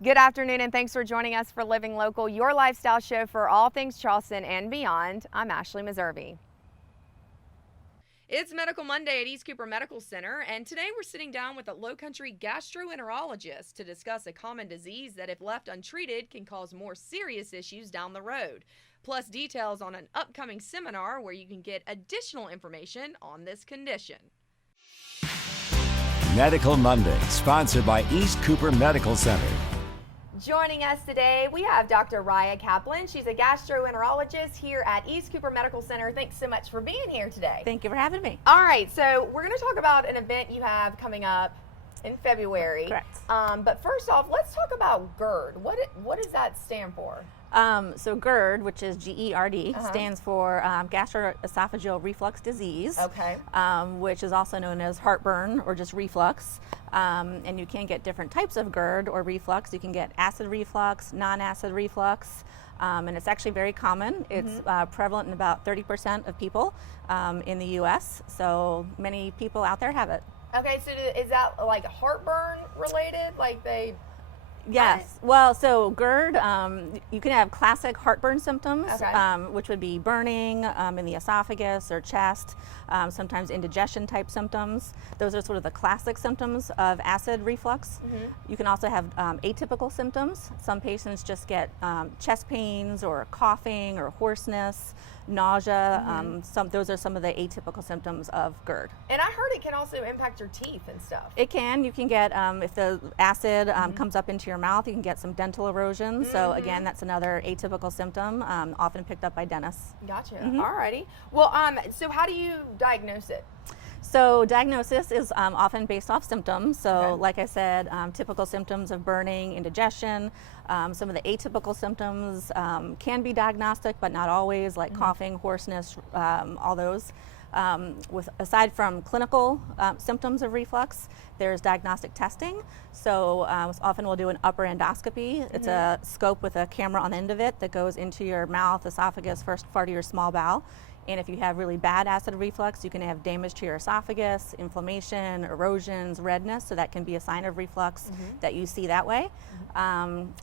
Good afternoon and thanks for joining us for Living Local, your lifestyle show for all things Charleston and beyond. I'm Ashley Meservy. It's Medical Monday at East Cooper Medical Center, and today we're sitting down with a low-country gastroenterologist to discuss a common disease that, if left untreated, can cause more serious issues down the road. Plus details on an upcoming seminar where you can get additional information on this condition. Medical Monday, sponsored by East Cooper Medical Center. Joining us today, we have Dr. Raya Kaplan. She's a gastroenterologist here at East Cooper Medical Center. Thanks so much for being here today. Thank you for having me. All right, so we're going to talk about an event you have coming up in February. Correct. But first off, let's talk about GERD. What does that stand for? So GERD, which is GERD, stands for gastroesophageal reflux disease, Okay. which is also known as heartburn or just reflux. And you can get different types of GERD or reflux. You can get acid reflux, non-acid reflux, and it's actually very common. It's prevalent in about 30% of people in the U.S., so many people out there have it. Okay, so is that like heartburn related? Like they... Yes. Well, so GERD, you can have classic heartburn symptoms, Okay. Which would be burning in the esophagus or chest, sometimes indigestion type symptoms. Those are sort of the classic symptoms of acid reflux. You can also have atypical symptoms. Some patients just get chest pains or coughing or hoarseness, nausea. Those are some of the atypical symptoms of GERD. And I heard it can also impact your teeth and stuff. It can. You can get, if the acid comes up into your mouth, you can get some dental erosion. So again, that's another atypical symptom, often picked up by dentists. Gotcha. Alrighty. Well, so how do you diagnose it? So diagnosis is often based off symptoms. So Okay. like I said, typical symptoms of burning, indigestion. Some of the atypical symptoms can be diagnostic, but not always, like coughing, hoarseness, all those. Aside from clinical symptoms of reflux, there's diagnostic testing. So often we'll do an upper endoscopy. It's a scope with a camera on the end of it that goes into your mouth, esophagus, first part of your small bowel. And if you have really bad acid reflux, you can have damage to your esophagus, inflammation, erosions, redness, so that can be a sign of reflux that you see that way.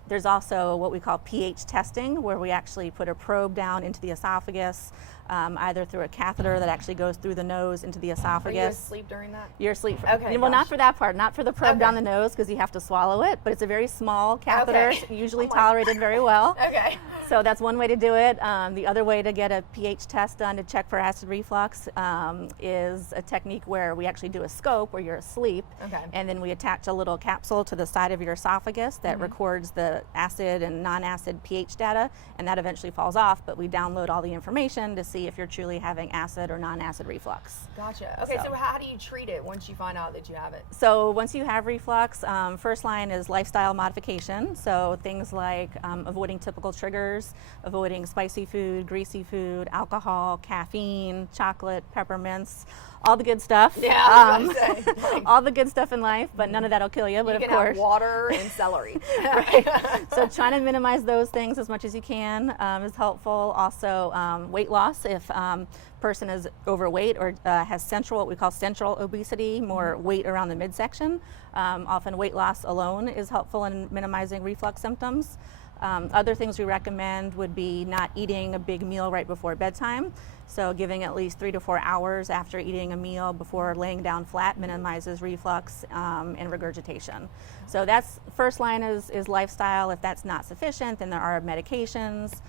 There's also what we call pH testing, where we actually put a probe down into the esophagus, either through a catheter that actually goes through the nose into the esophagus. Are you asleep during that? You're asleep. Okay, Well, gosh. not for that part, not for the probe Okay. down the nose, because you have to swallow it, but it's a very small catheter, Okay. usually Oh my tolerated very well. Okay. So that's one way to do it. The other way to get a pH test done to check for acid reflux is a technique where we actually do a scope where you're asleep, Okay. and then we attach a little capsule to the side of your esophagus that records the acid and non-acid pH data, and that eventually falls off, but we download all the information to see if you're truly having acid or non-acid reflux. Gotcha. Okay, so So- how do you treat it once you find out that you have it? So once you have reflux, first line is lifestyle modification. So things like avoiding typical triggers, avoiding spicy food, greasy food, alcohol, caffeine, chocolate, peppermints, all the good stuff. Yeah, I was gonna say, like- all the good stuff in life, but none of that'll kill you. But You of can course, have water and celery. so trying to minimize those things as much as you can is helpful. Also, weight loss. If person is overweight or has what we call central obesity, more weight around the midsection, often weight loss alone is helpful in minimizing reflux symptoms. Other things we recommend would be not eating a big meal right before bedtime. So giving at least 3 to 4 hours after eating a meal before laying down flat minimizes reflux and regurgitation. So that's first line is lifestyle. If that's not sufficient, then there are medications.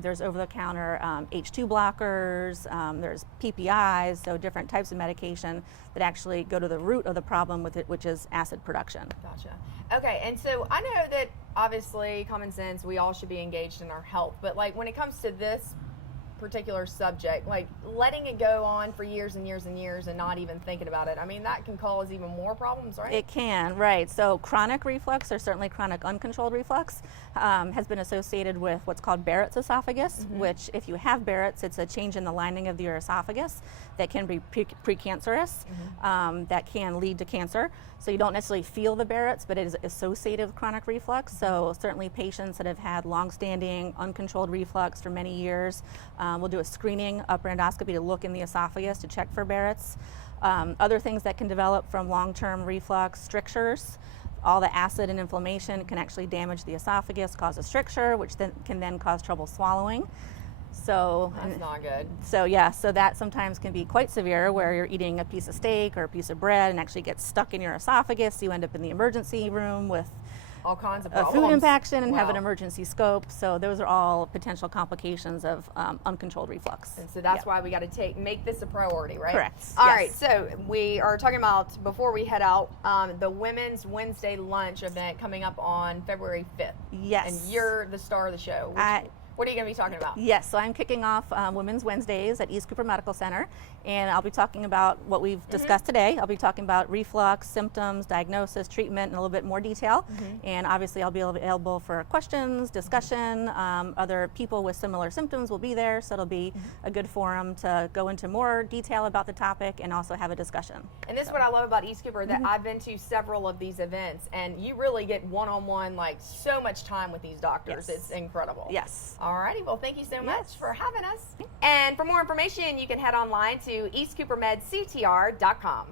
There's over-the-counter H2 blockers, there's PPIs, so different types of medication that actually go to the root of the problem with it, which is acid production. Gotcha. Okay, and so I know that obviously common sense, we all should be engaged in our health, but like when it comes to this particular subject, like letting it go on for years and years and years and not even thinking about it, I mean, that can cause even more problems, right? It can, right. So chronic reflux, or certainly chronic uncontrolled reflux, has been associated with what's called Barrett's esophagus, which if you have Barrett's, it's a change in the lining of your esophagus that can be precancerous, that can lead to cancer. So you don't necessarily feel the Barrett's, but it is associated with chronic reflux. So certainly patients that have had long-standing uncontrolled reflux for many years, we'll do a screening upper endoscopy to look in the esophagus to check for Barrett's. Other things that can develop from long-term reflux, strictures. all the acid and inflammation can actually damage the esophagus, cause a stricture, which then can cause trouble swallowing. So that's not good. So yeah, so that sometimes can be quite severe, where you're eating a piece of steak or a piece of bread and actually gets stuck in your esophagus. You end up in the emergency room with All kinds of a problems. food impaction and have an Wow. emergency scope. So those are all potential complications of uncontrolled reflux. And so that's Yep. why we got to make this a priority, right? Correct. All Yes. right. So we are talking about, before we head out, the Women's Wednesday lunch event coming up on February 5th. Yes. And you're the star of the show. What are you going to be talking about? Yes, so I'm kicking off Women's Wednesdays at East Cooper Medical Center, and I'll be talking about what we've discussed today. I'll be talking about reflux, symptoms, diagnosis, treatment in a little bit more detail, and obviously I'll be available for questions, discussion. Other people with similar symptoms will be there, so it'll be a good forum to go into more detail about the topic and also have a discussion. And this is what I love about East Cooper, that I've been to several of these events, and you really get one-on-one, like so much time with these doctors. Yes. It's incredible. Yes. Alrighty, well, thank you so much Yes. for having us. And for more information, you can head online to eastcoopermedctr.com.